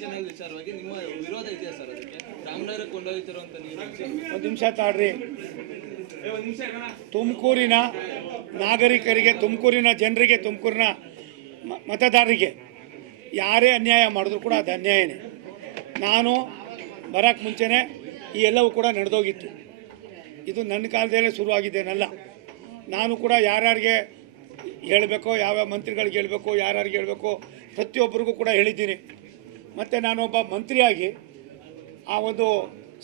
BSNL ವಿಚಾರವಾಗಿ ನಿಮ್ಮ ವಿರೋಧ ಇದೆಯಾ ಸರ್? ಅದಕ್ಕೆ ರಾಮನಗರ ಕೊಂಡೊಯ್ತಿರುವಂತ ನೀವು ಒಂದು ನಿಮಿಷ ತಾಡ್ರಿ. ತುಮಕೂರಿನ ನಾಗರಿಕರಿಗೆ, ತುಮಕೂರಿನ ಜನರಿಗೆ, ತುಮಕೂರಿನ ಮತದಾರರಿಗೆ ಯಾರೇ ಅನ್ಯಾಯ ಮಾಡಿದ್ರು ಕೂಡ ಅದು ಅನ್ಯಾಯನೇ. ನಾನು ಬರೋಕ್ಕೆ ಮುಂಚೆನೇ ಈ ಎಲ್ಲವೂ ಕೂಡ ನಡೆದೋಗಿತ್ತು. ಇದು ನನ್ನ ಕಾಲದಲ್ಲೇ ಶುರುವಾಗಿದ್ದೇನಲ್ಲ. ನಾನು ಕೂಡ ಯಾರ್ಯಾರಿಗೆ ಹೇಳಬೇಕೋ, ಯಾವ್ಯಾವ ಮಂತ್ರಿಗಳಿಗೆ ಹೇಳಬೇಕು, ಯಾರ್ಯಾರಿಗೆ ಹೇಳಬೇಕು, ಪ್ರತಿಯೊಬ್ಬರಿಗೂ ಕೂಡ ಹೇಳಿದ್ದೀನಿ. ಮತ್ತು ನಾನೊಬ್ಬ ಮಂತ್ರಿಯಾಗಿ ಆ ಒಂದು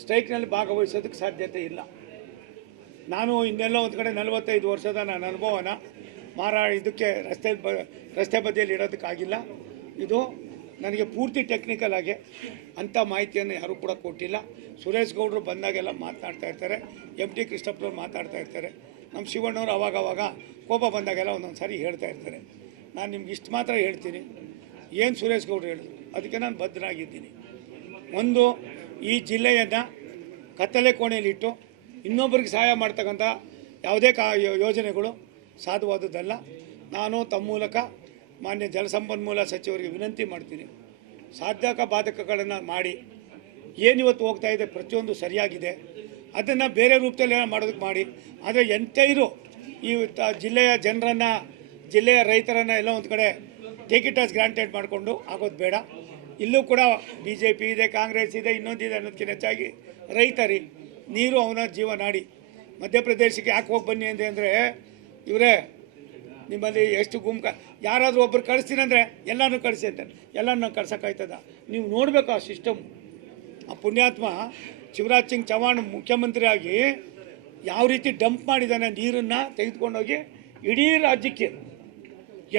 ಸ್ಟ್ರೈಕ್ನಲ್ಲಿ ಭಾಗವಹಿಸೋದಕ್ಕೆ ಸಾಧ್ಯತೆ ಇಲ್ಲ. ನಾನು ಇನ್ನೆಲ್ಲ ಒಂದು ಕಡೆ 45 ವರ್ಷದ ನನ್ನ ಅನುಭವನ ಇದಕ್ಕೆ ರಸ್ತೆ ಬದಿಯಲ್ಲಿ ಇಡೋದಕ್ಕಾಗಿಲ್ಲ. ಇದು ನನಗೆ ಪೂರ್ತಿ ಟೆಕ್ನಿಕಲ್ ಆಗಿ ಅಂಥ ಮಾಹಿತಿಯನ್ನು ಯಾರೂ ಕೂಡ ಕೊಟ್ಟಿಲ್ಲ. ಸುರೇಶ್ ಗೌಡರು ಬಂದಾಗೆಲ್ಲ ಮಾತನಾಡ್ತಾ ಇರ್ತಾರೆ, MT ಕೃಷ್ಣಪ್ಪನವ್ರು ಮಾತಾಡ್ತಾ ಇರ್ತಾರೆ, ನಮ್ಮ ಶಿವಣ್ಣವರು ಅವಾಗವಾಗ ಕೋಪ ಬಂದಾಗೆಲ್ಲ ಒಂದೊಂದು ಸಾರಿ ಹೇಳ್ತಾ ಇರ್ತಾರೆ. ನಾನು ನಿಮ್ಗೆ ಇಷ್ಟು ಮಾತ್ರ ಹೇಳ್ತೀನಿ, ಏನು ಸುರೇಶ್ ಗೌಡರು ಹೇಳಿದ್ರು ಅದಕ್ಕೆ ನಾನು ಬದ್ಧನಾಗಿದ್ದೀನಿ. ಒಂದು, ಈ ಜಿಲ್ಲೆಯನ್ನು ಕತ್ತಲೆ ಕೋಣೆಯಲ್ಲಿಟ್ಟು ಇನ್ನೊಬ್ಬರಿಗೆ ಸಹಾಯ ಮಾಡ್ತಕ್ಕಂಥ ಯಾವುದೇ ಯೋಜನೆಗಳು ಸಾಧುವಾದದ್ದಲ್ಲ. ನಾನು ತಮ್ಮ ಮೂಲಕ ಮಾನ್ಯ ಜಲಸಂಪನ್ಮೂಲ ಸಚಿವರಿಗೆ ವಿನಂತಿ ಮಾಡ್ತೀನಿ, ಸಾಧಕ ಬಾಧಕಗಳನ್ನು ಮಾಡಿ ಏನಿವತ್ತು ಹೋಗ್ತಾ ಇದೆ ಪ್ರತಿಯೊಂದು ಸರಿಯಾಗಿದೆ, ಅದನ್ನು ಬೇರೆ ರೂಪದಲ್ಲಿ ಮಾಡೋದಕ್ಕೆ ಮಾಡಿ. ಆದರೆ ಎಂಟೈರು ಈ ಜಿಲ್ಲೆಯ ಜನರನ್ನು, ಜಿಲ್ಲೆಯ ರೈತರನ್ನು ಎಲ್ಲ ಒಂದು ಕಡೆ ಟೇಕ್ ಇಟ್ ಆಸ್ ಗ್ರಾಂಟೆಡ್ ಮಾಡಿಕೊಂಡು ಆಗೋದು ಬೇಡ. ಇಲ್ಲೂ ಕೂಡ BJP ಇದೆ, ಕಾಂಗ್ರೆಸ್ ಇದೆ, ಇನ್ನೊಂದಿದೆ ಅನ್ನೋದಕ್ಕಿಂತ ಹೆಚ್ಚಾಗಿ ರೈತರಿ ನೀರು ಅವನ ಜೀವನಾಡಿ. ಮಧ್ಯಪ್ರದೇಶಕ್ಕೆ ಯಾಕೆ ಹೋಗಿ ಬನ್ನಿ ಅಂದೆ ಅಂದರೆ, ಇವರೇ ನಿಮ್ಮಲ್ಲಿ ಎಷ್ಟು ಯಾರಾದರೂ ಒಬ್ಬರು ಕಳಿಸ್ತೀನಿ ಅಂದರೆ ಎಲ್ಲನೂ ಕಳಿಸಿ ಅಂತಾರೆ. ಎಲ್ಲನೂ ಕಳ್ಸೋಕ್ಕಾಯ್ತದ? ನೀವು ನೋಡಬೇಕು ಆ ಸಿಸ್ಟಮ್. ಆ ಪುಣ್ಯಾತ್ಮ ಶಿವರಾಜ್ ಸಿಂಗ್ ಚೌಹಾಣ್ ಮುಖ್ಯಮಂತ್ರಿಯಾಗಿ ಯಾವ ರೀತಿ ಡಂಪ್ ಮಾಡಿದ್ದಾನೆ ನೀರನ್ನು ತೆಗೆದುಕೊಂಡೋಗಿ ಇಡೀ ರಾಜ್ಯಕ್ಕೆ.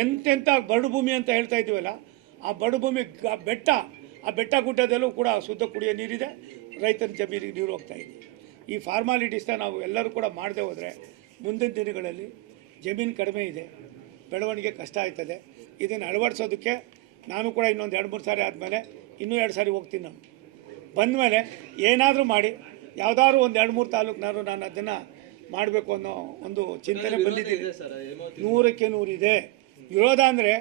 ಎಂತೆಂಥ ಬರಡು ಭೂಮಿ ಅಂತ ಹೇಳ್ತಾ ಇದ್ದೀವಲ್ಲ, ಆ ಬರಡು ಭೂಮಿ ಆ ಬೆಟ್ಟ ಗುಡ್ಡದಲ್ಲೂ ಕೂಡ ಶುದ್ಧ ಕುಡಿಯೋ ನೀರಿದೆ, ರೈತನ ಜಮೀನಿಗೆ ನೀರು ಹೋಗ್ತಾಯಿದೆ. ಈ ಫಾರ್ಮಾಲಿಟೀಸ್ನ ನಾವು ಎಲ್ಲರೂ ಕೂಡ ಮಾಡದೆ ಹೋದರೆ ಮುಂದಿನ ದಿನಗಳಲ್ಲಿ ಜಮೀನು ಕಡಿಮೆ ಇದೆ, ಬೆಳವಣಿಗೆ ಕಷ್ಟ ಆಯ್ತದೆ. ಇದನ್ನು ಅಳವಡಿಸೋದಕ್ಕೆ ನಾನು ಕೂಡ ಇನ್ನೊಂದು 2-3 ಸಾರಿ ಆದಮೇಲೆ ಇನ್ನೂ 2 ಸಾರಿ ಹೋಗ್ತೀನಿ. ನಾನು ಬಂದಮೇಲೆ ಏನಾದರೂ ಮಾಡಿ ಯಾವುದಾದ್ರು ಒಂದು 2-3 ತಾಲೂಕಿನಾರು ನಾನು ಅದನ್ನು ಮಾಡಬೇಕು ಅನ್ನೋ ಒಂದು ಚಿಂತನೆ ಬಂದಿದ್ದೀನಿ. 100ಕ್ಕೆ 100 ಇದೆ. ವಿರೋಧ ಅಂದರೆ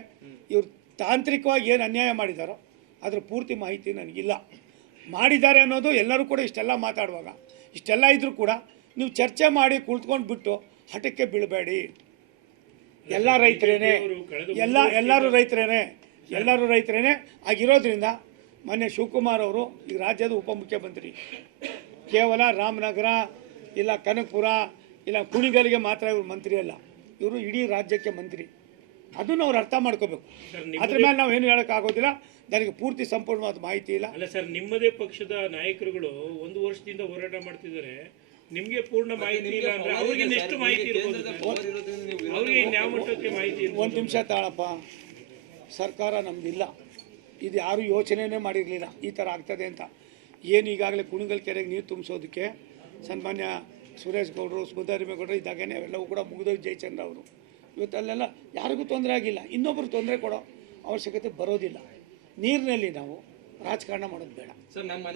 ಇವರು ತಾಂತ್ರಿಕವಾಗಿ ಏನು ಅನ್ಯಾಯ ಮಾಡಿದಾರೋ ಅದರ ಪೂರ್ತಿ ಮಾಹಿತಿ ನನಗಿಲ್ಲ. ಮಾಡಿದ್ದಾರೆ ಅನ್ನೋದು ಎಲ್ಲರೂ ಕೂಡ ಇಷ್ಟೆಲ್ಲ ಮಾತಾಡುವಾಗ, ಇಷ್ಟೆಲ್ಲ ಇದ್ದರೂ ಕೂಡ ನೀವು ಚರ್ಚೆ ಮಾಡಿ ಕುಳಿತುಕೊಂಡು ಬಿಟ್ಟು ಹಠಕ್ಕೆ ಬೀಳಬೇಡಿ. ಎಲ್ಲ ರೈತರೇನೆ, ಎಲ್ಲರೂ ರೈತರೇನೆ ಆಗಿರೋದ್ರಿಂದ ಮೊನ್ನೆ ಶಿವಕುಮಾರ್ ಅವರು ಈ ರಾಜ್ಯದ ಉಪಮುಖ್ಯಮಂತ್ರಿ. ಕೇವಲ ರಾಮನಗರ ಇಲ್ಲ ಕನಕಪುರ ಇಲ್ಲ ಕುಣಿಗಲ್ಗೆ ಮಾತ್ರ ಇವರು ಮಂತ್ರಿ ಅಲ್ಲ, ಇವರು ಇಡೀ ರಾಜ್ಯಕ್ಕೆ ಮಂತ್ರಿ. ಅದನ್ನು ಅವ್ರು ಅರ್ಥ ಮಾಡ್ಕೋಬೇಕು. ಅದ್ರ ಮೇಲೆ ನಾವು ಏನು ಹೇಳೋಕ್ಕಾಗೋದಿಲ್ಲ, ನನಗೆ ಪೂರ್ತಿ ಸಂಪೂರ್ಣವಾದ ಮಾಹಿತಿ ಇಲ್ಲ. ಅಲ್ಲ ಸರ್, ನಿಮ್ಮದೇ ಪಕ್ಷದ ನಾಯಕರುಗಳು 1 ವರ್ಷದಿಂದ ಹೋರಾಟ ಮಾಡ್ತಿದ್ದಾರೆ, ನಿಮಗೆ ಪೂರ್ಣ ಮಾಹಿತಿ ಇಲ್ಲ ಅಂದರೆ ಅವ್ರಿಗೆ ಎಷ್ಟು ಮಾಹಿತಿ ಇರ್ಬೋದು? ಅವ್ರಿಗೆ ಯಾವ ಮಟ್ಟಕ್ಕೆ ಮಾಹಿತಿ? ಒಂದು ನಿಮಿಷ ತಾಳಪ್ಪ. ಸರ್ಕಾರ ನಮ್ಮದಿಲ್ಲ, ಇದು ಯಾರೂ ಯೋಚನೆಯೇ ಮಾಡಿರಲಿಲ್ಲ ಈ ಥರ ಆಗ್ತದೆ ಅಂತ. ಏನು ಈಗಾಗಲೇ ಕುಣಿಗಲ್ ಕೆರೆಗೆ ನೀರು ತುಂಬಿಸೋದಕ್ಕೆ ಸನ್ಮಾನ್ಯ ಸುರೇಶ್ ಗೌಡರು, ಸುಧಾರಿಮೇಗೌಡರು ಇದ್ದಾಗೇ ಅವೆಲ್ಲವೂ ಕೂಡ ಮುಗಿದೋಗಿ ಜಯಚಂದ್ರ ಅವರು. ಇವತ್ತಲ್ಲೆಲ್ಲ ಯಾರಿಗೂ ತೊಂದರೆ ಆಗಿಲ್ಲ, ಇನ್ನೊಬ್ಬರು ತೊಂದರೆ ಕೊಡೋ ಅವಶ್ಯಕತೆ ಬರೋದಿಲ್ಲ. ನೀರಿನಲ್ಲಿ ನಾವು ರಾಜಕಾರಣ ಮಾಡೋದು ಬೇಡ ಸರ್. ನಮ್ಮ